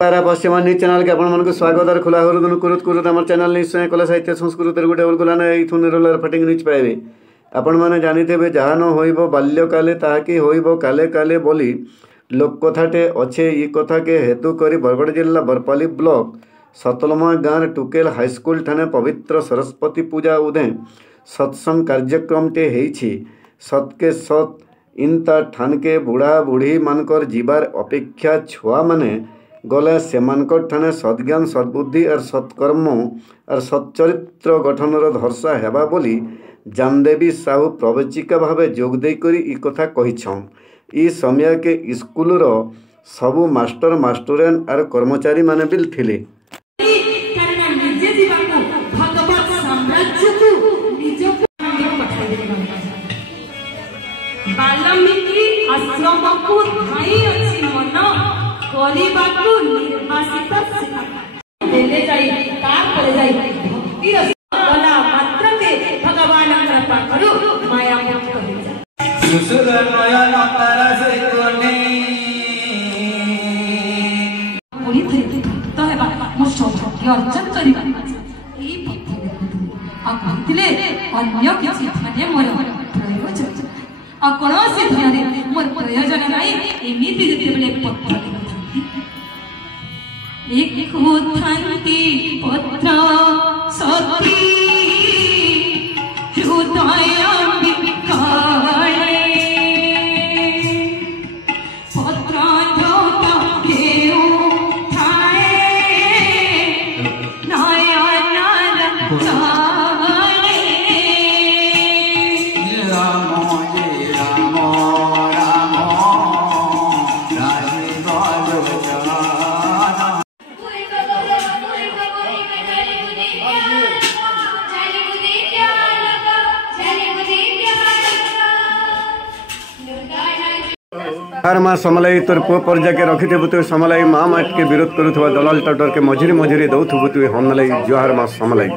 पारा पश्चिम news channel के आपण स्वागत और खुला हृदय कुरुत कुरुत आम चैनल निश्चय कला साहित्य संस्कृति गोटे गुलाना निरोलर फटिंग न्यूज पाइबे। आपण मैंने जानीते जहाँ न होइब बाल्य काले ताकि होइब काले काले बोली लोककथाटे अच्छे इ कथा के हेतु करी बरगढ़ जिला बरपाली ब्लॉक सतलमा गाँव टुकेल हाईस्कूल ठाने पवित्र सरस्वती पूजा उदे सत्संग कार्यक्रम टे हेइछि। सत के सत इनता ठानके बुढ़ा बुढ़ी मानकर जीवार अपेक्षा छुआ माने गले सेमानकर ठाने सद्ज्ञान सद्बुद्धि और सत्कर्म और सच्चरित्र गठनर धर्षा हेबा बोली जानदेवी साहू प्रवचिका भावे जोगदे करी इ कथा कहिछन। इ समय के स्कूल सबु मास्टर मास्टरेन और कर्मचारी माने बिल थिले। बाल्मीकि आश्रम को धाई अछि मन करिबा को निर्वासित देले जाई तार पर जाई भक्ति रस गला मात्र के भगवान कर पाखरु माया मुक्त हो जाय सुसुर नयन तरस कोने पुरी थी तो हेबा मो सौभाग्य अर्जन करिबा ई भक्ति आ कहितले अन्य किछि थाने मोर प्रयोजन आ कौनसी ध्यान मोर प्रयोजन नहीं एमिति जते बेले पत्र एक होथांती पत्र सती हृदय बिकाळे पत्र धोता देउ थाए नयन जाने हर माँ समलाई तोर पुओ पर जाके रखिथे बुतु समलाई माँ माट के विरोध करुवा दलाल टाटर के मझिरी मझिरी दौथु बुतु हमलाई जुहार माँ समलाई।